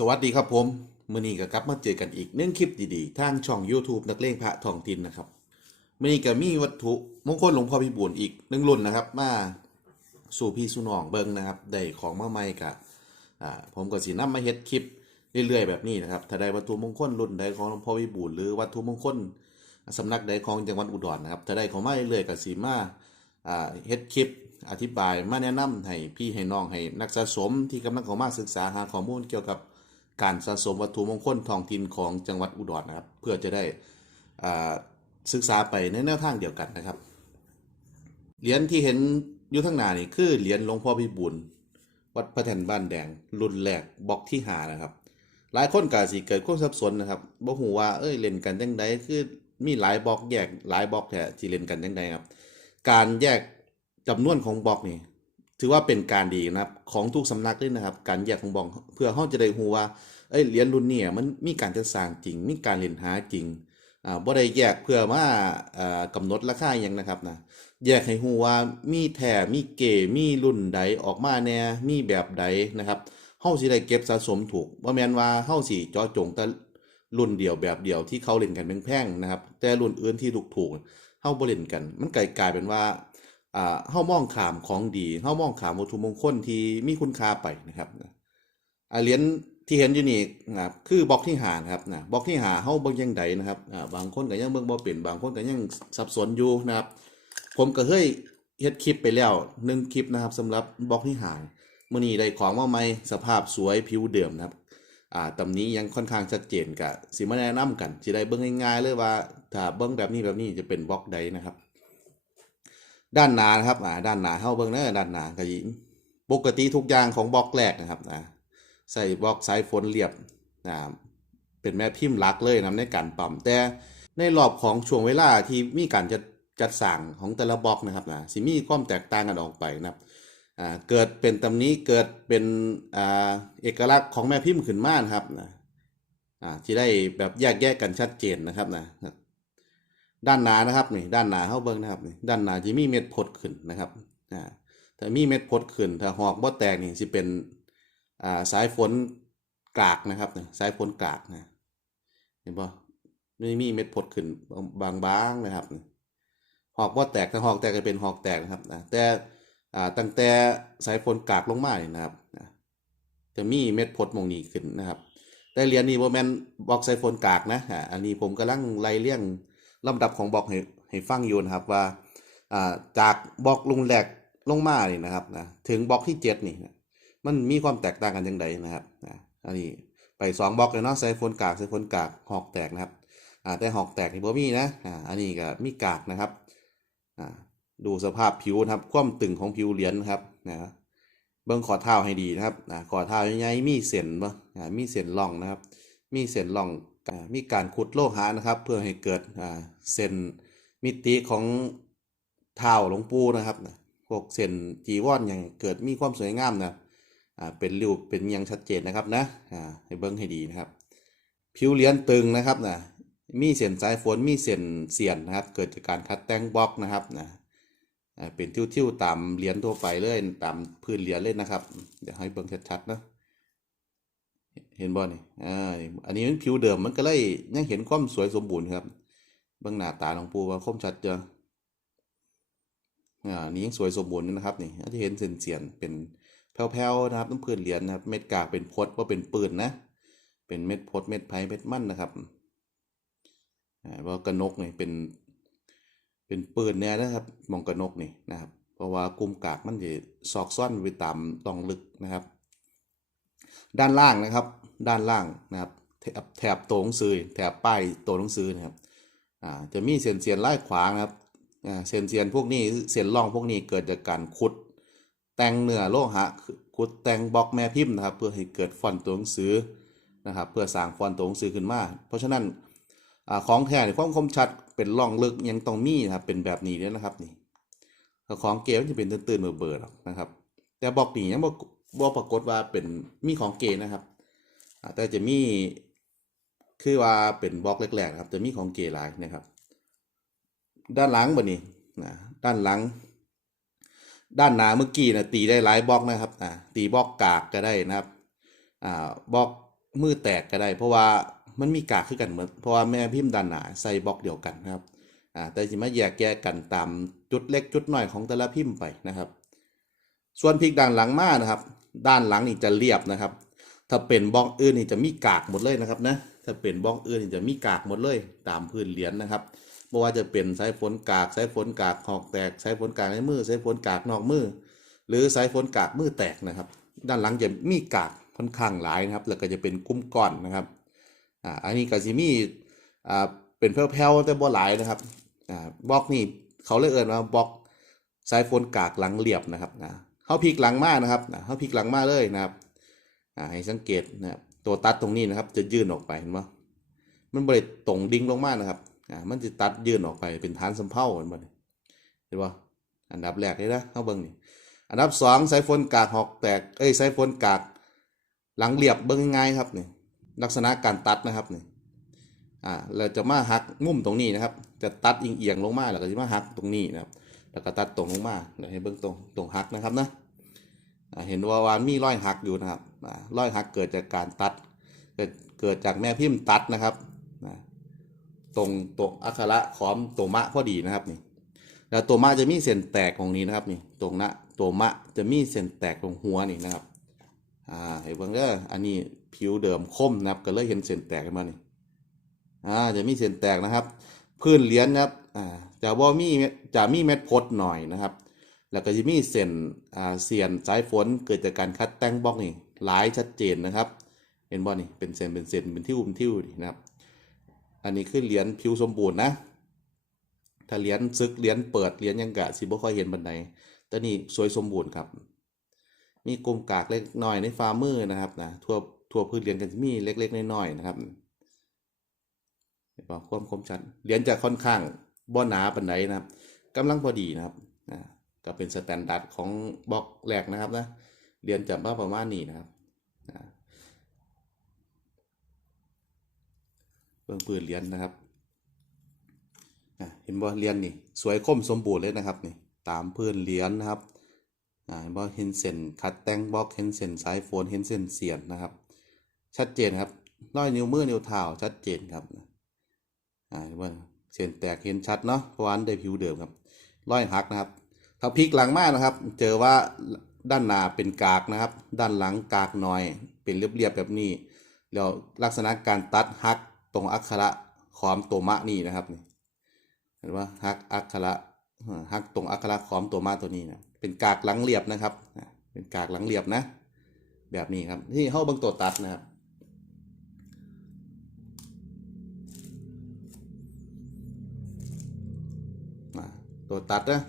สวัสดีครับผม มื่อนี้ก็กลับมาเจอกันอีกหนึ่องคลิปดีๆ ทางช่อง YouTube นักเลงพระทองทินนะครับ มื่อนี้ก็มีวัตถุมงคลหลวงพ่อพิบูลอีกหนึ่งรุ่นนะครับ มาสู่พี่สู่น้องเบิงนะครับ ได้ของมาใหม่กับผมก็สินำมาเฮ็ดคลิปเรื่อยๆแบบนี้นะครับ ถ้าได้วัตถุมงคลรุ่นใดของหลวงพ่อพิบูลหรือวัตถุมงคลสำนักใดของจังหวัดอุดรนะครับ ถ้าได้ของมาเรื่อยๆก็สิมาเฮ็ดคลิปอธิบายมาแนะนำให้พี่ให้น้องให้นักสะสมที่กำลังเข้ามาศึกษาหาข้อมูลเกี่ยวกับ การสะสมวัตถุมงคลทองถิ่นของจังหวัดอุดรนะครับ เพื่อจะได้ศึกษาไปในแนวทางเดียวกันนะครับ เหรียญที่เห็นอยู่ข้งหน้านี่คือเหรียญหลวงพ่อพิบูลวัดพระแท่นบ้านแดง รุ่นแรกบล็อกที่หานะครับ หลายคนก็สิเกิดความสับสนนะครับบ่ฮู้ว่าเอ้ยเล่นกันจังไดคือมีหลายบล็อกแยกหลายบล็อกแท้ที่เล่นกันจังไดครับ การแยกจำนวนของบล็อกนี่ ถือว่าเป็นการดีนะครับ ของทุกสำนักเลยนะครับ การแยกของบอกเพื่อเฮาจะได้ฮู้ว่าเอ้ยเหรียญรุ่นนี้มันมีการจัดสร้างจริง มีการเล่นหาจริงอ่าบ่ได้แยกเพื่อมาอ่ากำหนดราคาหยังนะครับนะแยกให้ฮู้ว่ามีแท้มีเก๋มีรุ่นใดออกมาแน่มีแบบใดนะครับเฮาสิได้เก็บสะสมถูกบ่แมนว่าเฮาสิจาะจงแต่รุ่นเดียวแบบเดียวที่เขาเล่นกันแพงๆนะครับ แต่รุ่นอื่นที่ถูกๆเฮาบ่เล่นกัน มันกลายกลายเป็นว่า อ่าเฮามองขามของดีเฮามองขามวัตถุมงคลที่มีคุณค่าไปนะครับอ่าเหรียญที่เห็นอยู่นี่นะครับคือบล็อกที่หานะครับนะบล็อกที่หาเฮาเบิ่งยังไดนะครับอ่าบางคนก็ยังเบิ่งบ่เป็นบางคนก็ยังสับสนอยู่นะครับ ผมก็เคยเฮ็ดคลิปไปแล้วหนึ่งคลิปนะครับสำหรับบล็อกที่หามื้อนี้ได้ของมาใหม่สภาพสวยผิวเดิมนะครับอ่าตำนี้ยังค่อนข้างชัดเจนก็สิมาแนะนำกันสิได้เบิ่งง่ายๆเลยว่าถ้าเบิ่งแบบนี้แบบนี้จะเป็นบล็อกใดนะครับ ด้านหนานะครับอ่าด้านหนาเฮาเบิ่งเด้อด้านหนาก็ยิปกติทุกอย่างของบล็อกแรกนะครับอ่าใส่บล็อกสายฝนเรียบอ่าเป็นแม่พิมพ์ลักเลยนะในการปั๊มแต่ในรอบของช่วงเวลาที่มีการจัดจัดสร้างของแต่ละบล็อกนะครับนะสิมีความแตกต่างกันออกไปนะครับอ่าเกิดเป็นตำนี้เกิดเป็นอ่าเอกลักษณ์ของแม่พิมพ์ขึ้นมานะครับนะอ่าที่ได้แบบแยกแยกกันชัดเจนนะครับนะ ด้านหนานะครับนี่ด้านหนาเฮาเบิ่งนะครับนี่ด้านหนาจะมีเม็ดพดขึ้นนะครับอ่าถ้ามีเม็ดพดขึ้น ถ้าหอกบ่แตกนี่สิเป็นอ่าสายฝนกากนะครับนี่สายฝนกากนะเห็นบ่ไม่มีเม็ดพดขึ้นบางๆนะครับหอกบ่แตกถ้าหอกแตกก็เป็นหอกแตกนะครับนะแต่อ่าตั้งแต่สายฝนกากลงมาเนี่ยนะครับจะมีเม็ดพดมงนี้ขึ้นนะครับ แต่เหรียญนี้บ่แมนบอกสายฝนกากนะอ่าอันนี้ผมกำลังไล่เรียง ลำดับของบล็อกให้ให้ฟังอยู่นะครับว่าอ่าจากบล็อกลุงแหลกลงมานี่นะครับนะถึงบล็อกที่เจ็ดนี่มันมีความแตกต่างกันยังไงนะครับนะอันนี้ไปสองบล็อกเลยเนาะไซโฟนกากไซโฟนกากหอกแตกนะครับอ่าแต่หอกแตกนี่บ่มีนะอ่าอันนี้ก็มีกากนะครับอ่าดูสภาพผิวนะครับ ความตึงของผิวเหรียญครับนะเบิ่งขอเท้าให้ดีนะครับนะขอเท้าใหญ่ๆมีเส้นบ่ามีเส้นร่องนะครับ มีเส้นร่อง มีการขุดโลหะนะครับ เพื่อให้เกิดเส้นมิติของเท้าหลวงปู่นะครับพวกเส้นจีวรอย่างเกิดมีความสวยงามนะเป็นริ้วเป็นยังชัดเจนนะครับนะให้เบิ้งให้ดีนะครับ ผิวเหรียญตึงนะครับนะมีเส้นสายฝนมีเส้นเสียนนะครับ เกิดจากการคัดแต่งบล็อกนะครับนะเป็นทิวๆตามเหรียญทั่วไปเลยตามพื้นเหรียญเลยนะครับ เดี๋ยวให้เบิ้งชัดๆนะ เห็นบ่นี่อ่าอันนี้มันผิวเดิมมันก็เลยยังเห็นความสวยสมบูรณ์ครับเบื้องหน้าตาหลวงปู่ว่าคมชัดเจนอ่านี่ยังสวยสมบูรณ์อยู่นะครับนี่จะเห็นเส้นเสียนเป็นแผ่วๆนะครับน้ำพื้นเหรียญนะครับ เม็ดกากเป็นพดว่าเป็นปืนนะ เป็นเม็ดพดเม็ดไผ่เม็ดมันนะครับอ่าว่ากระนกนี่เป็น เป็นปืนแน่นะครับมองกระนกนี่นะครับ เพราะว่ากลุ่มกากมันจะซอกซ่อนไปตามตองลึกนะครับ ด้านล่างนะครับ ด้านล่างนะครับแถบตัวหนังสือแถบป้ายตัวหนังสือนะครับอ่าจะมีเส้นเสียนไล่ขวางนะครับอ่าเส้นเสียนพวกนี้เส้นร่องพวกนี้เกิดจากการขุด แต่งเนื้อโลหะขุดแต่งบล็อกแม่พิมพ์นะครับ เพื่อให้เกิดฟอนต์ตัวหนังสือนะครับ เพื่อสร้างฟอนต์ตัวหนังสือขึ้นมา เพราะฉะนั้นอของแท้ในความคมชัดเป็นร่องลึกยังต้องมีนะครับเป็นแบบนี้เนี่ยนะครับนี่ของเกมจะเป็นตื่นๆเบอร์ๆหรอกนะครับ แต่บอกนี้ยังบ่บ่ปรากฏว่าเป็นมีของเกนะครับ แต่จะมีคือว่าเป็นบล็อกแรกๆนะครับ จะมีของเกหลายนะครับ ด้านหลังบ่นี้นะด้านหลัง ด้านหน้าเมื่อกี้นะตีได้หลายบล็อกนะครับอ่าตีบล็อกกากก็ได้นะครับอ่าบล็อกมือแตกก็ได้ เพราะว่ามันมีกากคือกันเหมือนเพราะว่าแม่พิมพ์ด้านหน้าใส่บล็อกเดียวกันนะครับอ่าแต่สิมาแยกแยกกันตามจุดเล็กจุดน้อยของแต่ละพิมพ์ไปนะครับ ส่วนพลิกด้านหลังมานะครับ ด้านหลังนี่จะเรียบนะครับ ถ้าเป็นบล็อกอื่นนี่จะมีกากหมดเลยนะครับนะถ้าเป็นบล็อกอื่นนี่จะมีกากหมดเลย ตามพื้นเหรียญนะครับไม่ว่าจะเป็นสายฝนกากสายฝนกากหอกแตกสายฝนกากในมือสายฝนกากนอกมือ หรือสายฝนกากมือแตกนะครับ ด้านหลังจะมีกากค่อนข้างหลายนะครับ แล้วก็จะเป็นกุ้มก้อนนะครับอ่าอันนี้ก็จะมีอ่าเป็นแผ่วๆแต่บ่หลายนะครับอ่าบล็อกนี่เขาเลยเอ่ยว่าบล็อกสายฝนกากหลังเรียบนะครับอ่าเขาพลิกหลังมากนะครับเขาพลิกหลังมากเลยนะครับ ให้สังเกตนะครับตัวตัดตรงนี้นะครับ จะยื่นออกไปเห็นไหมมันบริตรงดิ่งลงมานะครับอ่ามันจะตัดยื่นออกไปเป็นฐานสำเภาเห็นไหมเห็นป่อันดับแรกเลยนะเขาเบิ่งนี่อันดับสองสายฝนกากหอกแตกเอ้ยสายฝนกากหลังเรียบเบิ้งง่ายครับนี่ลักษณะการตัดนะครับนี่อ่าเราจะมาหักมุมตรงนี้นะครับ จะตัดเอียงลงมาแล้วก็จะมาหักตรงนี้นะครับ แล้วก็ตัดตรงลงมาเดี๋ยวให้เบิ้งตรงตรงหักนะครับนะอ่าเห็นว่าวานมีรอยหักอยู่นะครับ อ่ารอยหักเกิดจากการตัด เกิดเกิดจากแม่พิมพ์ตัดนะครับอ่าตรงตัวอักขระขอมตัวมะพอดีนะครับนี่แล้วตัวมะจะมีเส้นแตกของนี้นะครับนี่ตรงนะตัวมะจะมีเส้นแตกตรงหัวนี่นะครับอ่าเห็นบิ่งเด้ออันนี้ผิวเดิมคมนะครับ ก็เลยเห็นเส้นแตกขึ้นมานี่อ่าจะมีเส้นแตกนะครับ พื้นเหรียญนะครับอ่าจะว่ามีจะมีเม็ดพดหน่อยนะครับ แล้วก็จะมีเส้นอ่าเสียนสายฝนเกิดจากการคัดแต่งบล็อกนี่ หลายชัดเจนนะครับเห็นบ่นี่เป็นเส้นเป็นเส้นเป็นทิวเป็นทิวนะครับ อันนี้คือเหรียญผิวสมบูรณ์นะ ถ้าเหรียญซึกเหรียญเปิดเหรียญยังกะสิบ่ค่อยเห็นบันไดแต่นี่สวยสมบูรณ์ครับ มีกลมกากเล็กน้อยในฝ่ามือร์นะครับนะทั่วทั่วพื้นเหรียญกันมีเล็กๆน้อยๆนะครับเห็นความคมชัดเหรียญจะค่อนข้างบ่หนาปันไดนะครับกำลังพอดีนะครับนะก็เป็นสแตนดาร์ดของบล็อกแรกนะครับนะ เรียญจะมาประมาณนี้นะครับเบื้องปืนเรียญนะครับเห็นบ่เรียญนี่สวยคมสมบูรณ์เลยนะครับนี่ตามพื้นเรียญนะครับเห็นบ่เห็นเส้นคัดแต่งบล็อกเห็นเส้นสายโฟนเห็นเส้นเสียนนะครับ ชัดเจนครับรอยนิ้วมือนิ้วเท้าชัดเจนครับอ่าเห็นบ่เส้นแตกเห็นชัดเนาะเพราะว่าอันได้ผิวเดิมครับรอยหักนะครับถ้าพลิกหลังมากนะครับ เจอว่า ด้านหน้าเป็นกากนะครับ ด้านหลังกากหน่อย เป็นเรียบๆแบบนี้ แล้วลักษณะการตัดหักตรงอักขระขอมตัวมะนี่นะครับเห็นว่าฮักอักขระเอ่อฮักตรงอักขระขอมตัวมาตัวนี้นะเป็นกากหลังเรียบนะครับ เป็นกากหลังเรียบนะ แบบนี้ครับที่เข้าบางตัวตัดนะครับตัวตัดนะ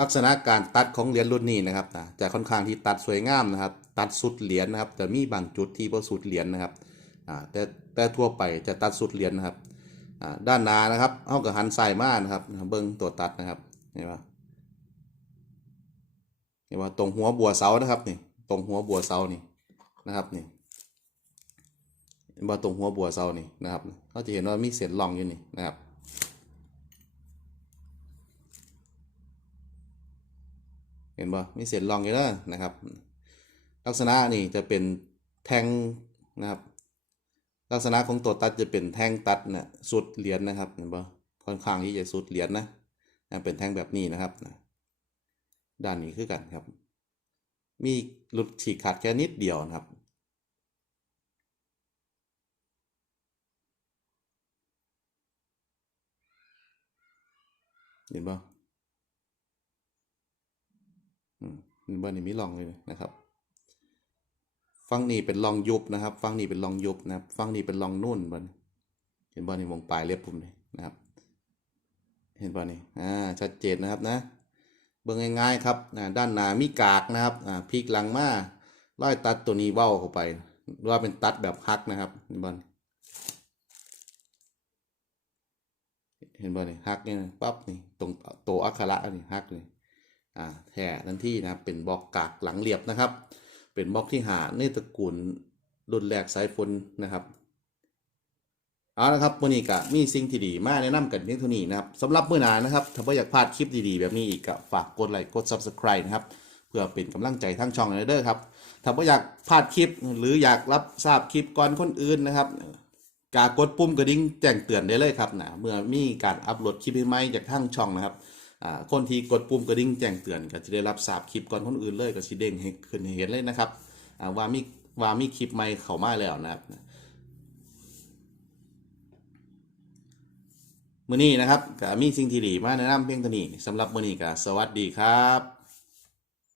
ลักษณะการตัดของเหรียญรุ่นนี้นะครับอะจะค่อนข้างที่ตัดสวยงามนะครับ ตัดสุดเหรียญนะครับ แต่มีบางจุดที่บ่สุดเหรียญนะครับแต่แต่ทั่วไปจะตัดสุดเหรียญนะครับด้านหน้านะครับเอากับหันใส่มานะครับ เบิ้งตัวตัดนะครับเห็นปะเห็นว่าตรงหัวบัวเสานะครับนี่ตรงหัวบัวเสานี่นะครับนี่เห็นว่าตรงหัวบัวเสานี่นะครับเขาจะเห็นว่ามีเส้นร่องอยู่นี่นะครับ เห็นบ่มีเส้นร่องอยู่แล้วนะครับ ลักษณะนี่จะเป็นแทงนะครับ ลักษณะของตัวตัดจะเป็นแท่งตัดนะสุดเหรียญนะครับ เห็นปะค่อนข้างที่จะสุดเหรียญนะนะเป็นแท่งแบบนี้นะครับนะด้านนี้คือกันครับ มีหลุดฉีกขาดแค่นิดเดียวนะครับเห็นปะอืม เห็นปะนี่มีร่องเลยนะครับฟังนี่เป็นรองยุบนะครับ ฟังนี่เป็นรองยุบนะครับ ฟังนี่เป็นรองนุ่นบนเห็นบ่นี่วงปลายเล็บผมนี่นะครับ เห็นบ่นี่อ่าชัดเจนนะครับนะ เบิ่งง่ายๆครับด้านหน้ามีกากนะครับอ่าพลิกหลังมาร้อยตัดตัวนี้เว้าเข้าไปหรือว่าเป็นตัดแบบฮักนะครับเห็นบ่นี่เห็นบ่นี่ฮักนี่ปั๊บนี่ตรงตัวอักขระนี่ฮักนี่ อ่าแท้ทันทีนะเป็นบล็อกกากหลังเรียบนะครับ เป็นบล็อกที่หาในตระกูลรุ่นแรกสายฝนนะครับเอาละครับวันนี้ก็มีสิ่งที่ดีมาแนะนำกันเพียงเท่านี้นะครับสำหรับมื้อหน้านะครับ ถ้าบ่อยากพลาดคลิปดีๆ แบบนี้อีกก็ฝากกดไลค์กด Subscribe นะครับ เพื่อเป็นกำลังใจทั้งช่องเลยเด้อครับ ถ้าบ่อยากพลาดคลิปหรืออยากรับทราบคลิปก่อนคนอื่นนะครับกากดปุ่มกระดิ่งแจ้งเตือนได้เลยครับนะเมื่อมีการอัปโหลดคลิปใหม่จากทางช่องนะครับ คนที่กดปุ่มกระดิ่งแจ้งเตือนก็จะได้รับทราบคลิปก่อนคนอื่นเลยก็สิเด้งให้ขึ้นให้เห็นเลยนะครับอ่าว่ามีว่ามีคลิปใหม่เข้ามาแล้วนะครับมื้อนี้นะครับก็มีสิ่งที่ดีมาแนะนำเพียงเท่านี้สำหรับมื้อนี้ก็สวัสดีครับ